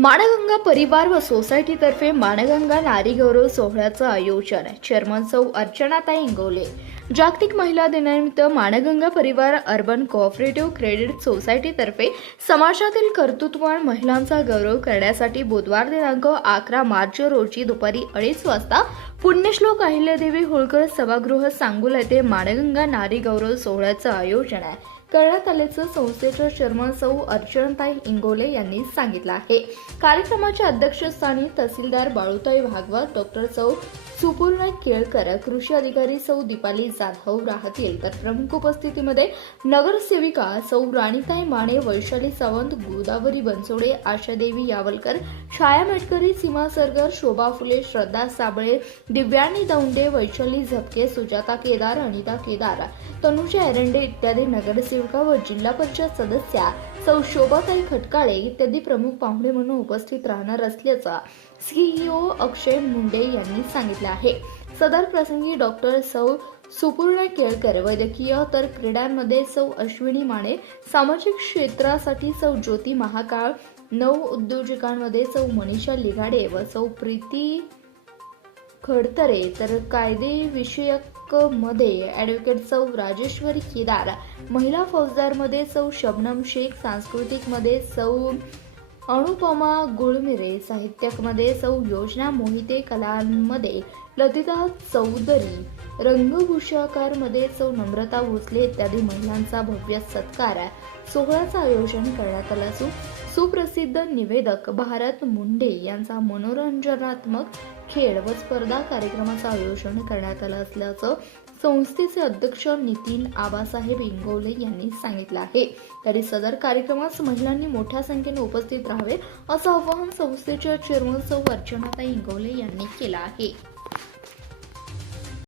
माणगंगा परिवार व सोसायटीतर्फे माणगंगा नारी गौरव सोहळ्याचं आयोजन. चेअरमन सौ अर्चनाताई इंगोले. जागतिक महिला दिनानिमित्त माणगंगा परिवार अर्बन कोऑपरेटिव्ह क्रेडिट सोसायटीतर्फे समाजातील कर्तृत्ववान महिलांचा गौरव करण्यासाठी बुधवार दिनांक 11 मार्च रोजी दुपारी 2:30 वाजता पुण्यश्लोक अहिल्यादेवी होळकर सभागृह सांगोला येथे माणगंगा नारी गौरव सोहळ्याचं आयोजन करण्यात आल्याचं संस्थेच्या चेअरमन सौ अर्चनाताई इंगोले यांनी सांगितलं आहे. कार्यक्रमाच्या अध्यक्षस्थानी तहसीलदार बाळूताई भागवत, डॉक्टर सौ सुपूर्ण केळकर, कृषी अधिकारी सौ दीपाली जाधव राहतील. तर प्रमुख उपस्थितीमध्ये नगरसेविका सौ राणीताई माने, वैशाली सावंत, गोदावरी बनसोडे, आशादेवी यावलकर, छाया मेटकरी, सीमा सरगर, शोभा फुले, श्रद्धा साबळे, दिव्यानी दौंडे, वैशाली झपके, सुजाता केदार, अनिता केदार, तनुजा एरंडे इत्यादी नगरसेविका व जिल्हा परिषद सदस्या सौ शोभाताई खटकाळे इत्यादी प्रमुख पाहुणे म्हणून उपस्थित राहणार असल्याचं सीईओ अक्षय मुंडे यांनी सांगितलं आहे. सदर प्रसंगी डॉक्टर सौ सुपूर्ण केळकर, वैद्यकीय तर क्रीडांमध्ये सौ अश्विनी माने, सामाजिक क्षेत्रासाठी सौ ज्योती महाकाळ, नव उद्योजकांमध्ये सौ मनीषा लिगाडे व सौ प्रीती खडतरे, तर कायदे विषयक मध्ये ॲडव्होकेट सौ राजेश्वरी केदार, महिला फौजदारमध्ये सौ शबनम शेख, सांस्कृतिक मध्ये सौ अनुपमा गुळमिरे, साहित्यकमध्ये सौ योजना मोहिते, कलांमध्ये लतिता चौधरी, रंगभूषाकारमध्ये सौ नम्रता भोसले इत्यादी महिलांचा भव्य सत्कार सोहळ्याचं आयोजन करण्यात आलं असून सुप्रसिद्ध निवेदक भारत मुंडे यांचा मनोरंजनात्मक खेळ व स्पर्धा कार्यक्रमाचं आयोजन करण्यात आलं असल्याचं संस्थेचे अध्यक्ष नितीन आबासाहेब इंगोले यांनी सांगितलं आहे. तरी सदर कार्यक्रमास महिलांनी मोठ्या संख्येने उपस्थित राहावे असं आवाहन संस्थेच्या चेअरमन सौ अर्चनाताई इंगोले यांनी केलं आहे.